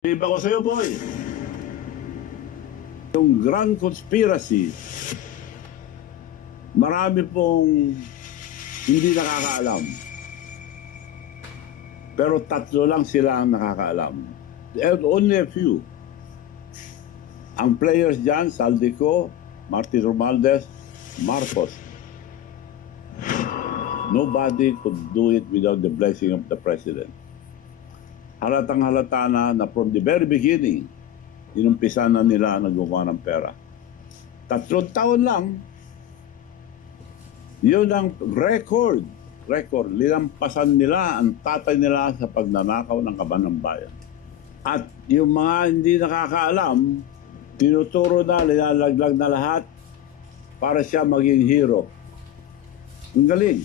Iba ko sa'yo, boy. Yung grand conspiracy, marami pong hindi nakakaalam. Pero tatlo lang sila ang nakakaalam. And only a few. Ang players dyan, Saldico, Martin Romualdez, Marcos. Nobody could do it without the blessing of the President halatang halata na na from the very beginning, inumpisa na nila naggumawa ng pera. Tatlong taon lang, yun ang record. Record. Linampasan nila ang tatay nila sa pagnanakaw ng kaban ng bayan. At yung mga hindi nakakaalam, tinuturo na, linalaglag na lahat para siya maging hero. Ang galing.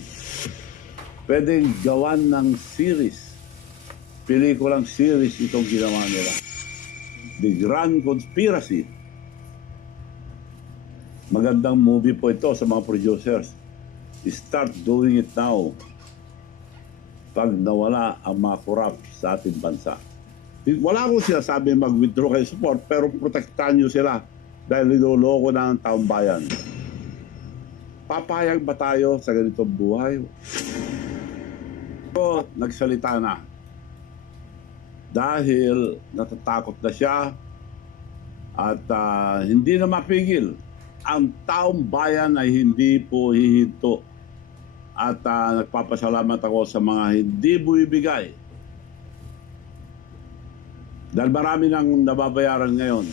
Pwedeng gawan ng series pelikulang series itong ginawa nila. The Grand Conspiracy. Magandang movie po ito sa mga producers. Start doing it now. Pag nawala ang mga corrupt sa ating bansa. Wala akong sinasabi mag-withdraw kayo support pero protektahan nyo sila dahil niloloko na ang taong bayan. Papayag ba tayo sa ganitong buhay? So, nagsalita na dahil natatakot na siya at ah, hindi na mapigil. Ang taong bayan ay hindi po hihinto. At ah, nagpapasalamat ako sa mga hindi buibigay. Dahil marami nang nababayaran ngayon.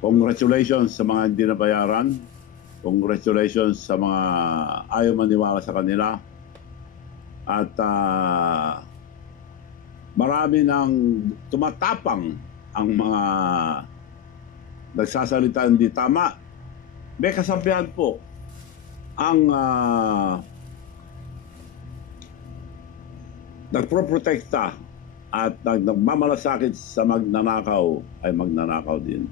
Congratulations sa mga hindi nabayaran. Congratulations sa mga ayaw maniwala sa kanila. At ah, marami nang tumatapang ang mga nagsasalita hindi tama. May kasabihan po, ang uh, nagproprotekta at nag nagmamalasakit sa magnanakaw ay magnanakaw din.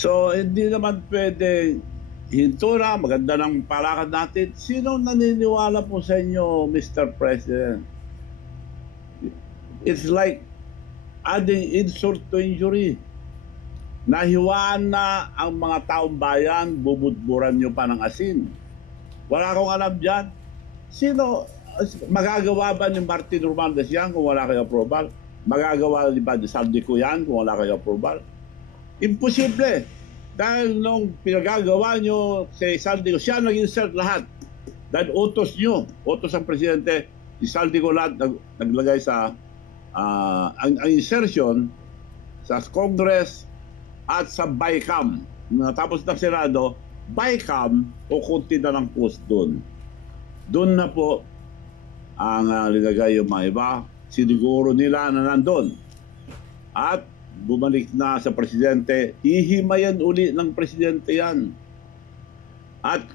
So, hindi naman pwede hinto na, maganda ng palakad natin. Sino naniniwala po sa inyo, Mr. President? It's like adding insult to injury. Nahiwaan na ang mga taong bayan, bubudburan nyo pa ng asin. Wala akong alam dyan. Sino, magagawa ba ni Martin Romualdez yan kung wala kayo approval? Magagawa ni ba ni Saldico yan kung wala kayo approval? Imposible. Dahil nung pinagagawa nyo kay Saldico, siya nag-insert lahat. Dahil utos nyo, utos ang presidente, si Saldico lahat nag, naglagay sa uh, ang, ang insertion sa Congress at sa BICAM. Natapos ng Senado, BICAM o kunti na ng post doon. Doon na po ang uh, linagay yung mga iba. Siniguro nila na nandun. At bumalik na sa presidente, hihimayan uli ng presidente yan. At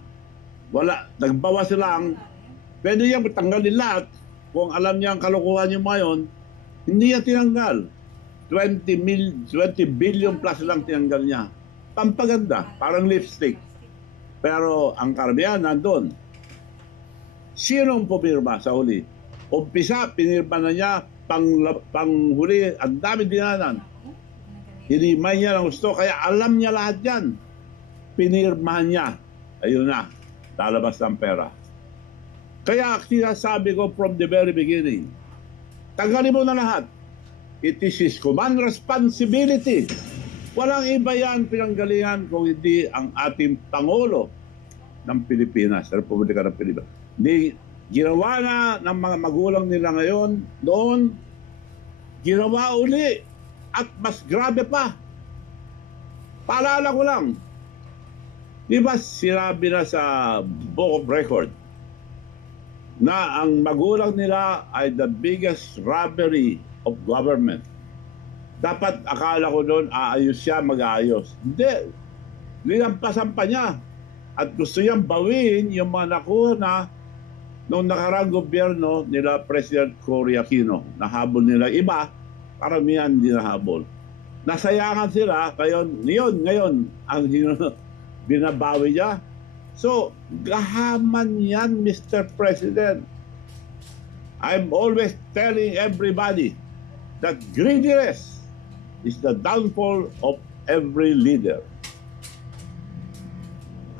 wala, nagbawas lang, pwede yan tanggalin lahat kung alam niya ang kalokohan mga yun, hindi niya tinanggal. 20, mil, 20 billion plus lang tinanggal niya. Pampaganda, parang lipstick. Pero ang karamihan nandun. Sinong pumirma sa huli? Umpisa, pinirma na niya, pang, pang huli, ang dami dinanan. Hinimay niya ng gusto, kaya alam niya lahat yan. Pinirma niya. Ayun na, lalabas ng pera. Kaya sinasabi ko from the very beginning, tanggalin mo na lahat. It is his command responsibility. Walang iba yan pinanggalingan kung hindi ang ating Pangulo ng Pilipinas, Republika ng Pilipinas. Di, ginawa na ng mga magulang nila ngayon, doon, ginawa uli at mas grabe pa. Paalala ko lang, di ba sinabi na sa Book of Record na ang magulang nila ay the biggest robbery of government. Dapat akala ko doon aayos siya, mag-aayos. Hindi. Linampasan pa niya. At gusto niyang bawin yung mga nakuha na noong nakarang gobyerno nila President Cory Aquino. Nahabol nila iba, karamihan hindi nahabol. Nasayangan sila, ngayon, ngayon, ngayon, ang binabawi niya. So, gahaman yan, Mr. President. I'm always telling everybody that greediness is the downfall of every leader.